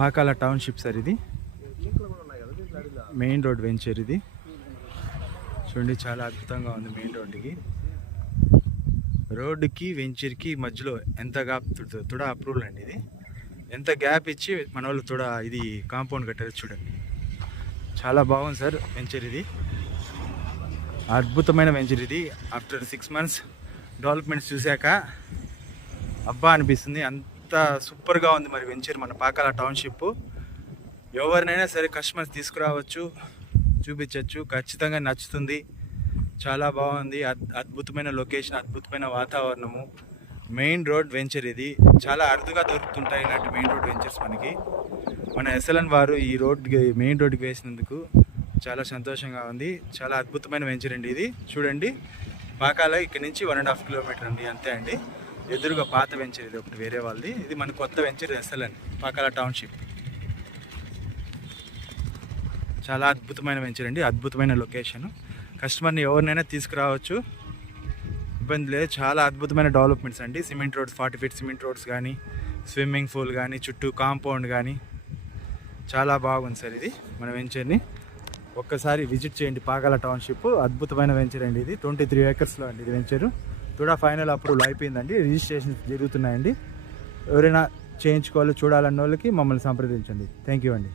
Pakala township sir ఇది. Main road venture ఇది. చూడండి చాలా అద్భుతంగా ఉంది. మెయిన్ రోడ్డుకి వెంచర్కి మధ్యలో ఎంత గ్యాప్ తుడా అప్రూవల్ అండి ఇది. ఎంత గ్యాప్ ఇచ్చి మన వాళ్ళు తుడా ఇది కాంపౌండ్ కట్టారు చూడండి. చాలా బాగుంది సార్ వెంచర్ ఇది. అద్భుతమైన వెంచర్ ఇది. ఆఫ్టర్ 6 months డెవలప్మెంట్స్ చూశాక అబ్బా అనిపిస్తుంది. అంత సూపర్గా ఉంది మరి వెంచర్ మన పాకాల టౌన్షిప్. ఎవరినైనా సరే కస్టమర్స్ తీసుకురావచ్చు, చూపించవచ్చు, ఖచ్చితంగా నచ్చుతుంది. చాలా బాగుంది. అద్భుతమైన లొకేషన్, అద్భుతమైన వాతావరణము. మెయిన్ రోడ్ వెంచర్ ఇది. చాలా అరుదుగా దొరుకుతుంటాయి ఇలాంటి మెయిన్ రోడ్ వెంచర్స్ మనకి. మన ఎస్ఎల్ఎన్ వారు ఈ మెయిన్ రోడ్కి వేసినందుకు చాలా సంతోషంగా ఉంది. చాలా అద్భుతమైన వెంచర్ అండి ఇది. చూడండి పాకాల ఇక్కడ నుంచి 1.5 kilometer అండి, అంతే అండి. ఎదురుగా పాత వెంచర్ ఇది ఒకటి వేరే వాళ్ళది. ఇది మన కొత్త వెంచర్ ఎస్ఎల్ఎన్ పాకాల టౌన్షిప్. చాలా అద్భుతమైన వెంచర్ అండి, అద్భుతమైన లొకేషన్. కస్టమర్ని ఎవరినైనా తీసుకురావచ్చు, ఇబ్బంది లేదు. చాలా అద్భుతమైన డెవలప్మెంట్స్ అండి. Cement roads, 40 feet cement roads కానీ, స్విమ్మింగ్ పూల్ కానీ, చుట్టూ కాంపౌండ్ కానీ చాలా బాగుంది సార్ ఇది మన వెంచర్ని. ఒక్కసారి విజిట్ చేయండి పాకాల టౌన్షిప్. అద్భుతమైన వెంచర్ అండి ఇది. 23 acresలో అండి ఇది వెంచరు. కూడా ఫైనల్ అప్రూవల్ అయిపోయిందండి. రిజిస్ట్రేషన్ జరుగుతున్నాయండి. ఎవరైనా చేయించుకోవాలి చూడాలన్న వాళ్ళకి మమ్మల్ని సంప్రదించండి. థ్యాంక్ యూ అండి.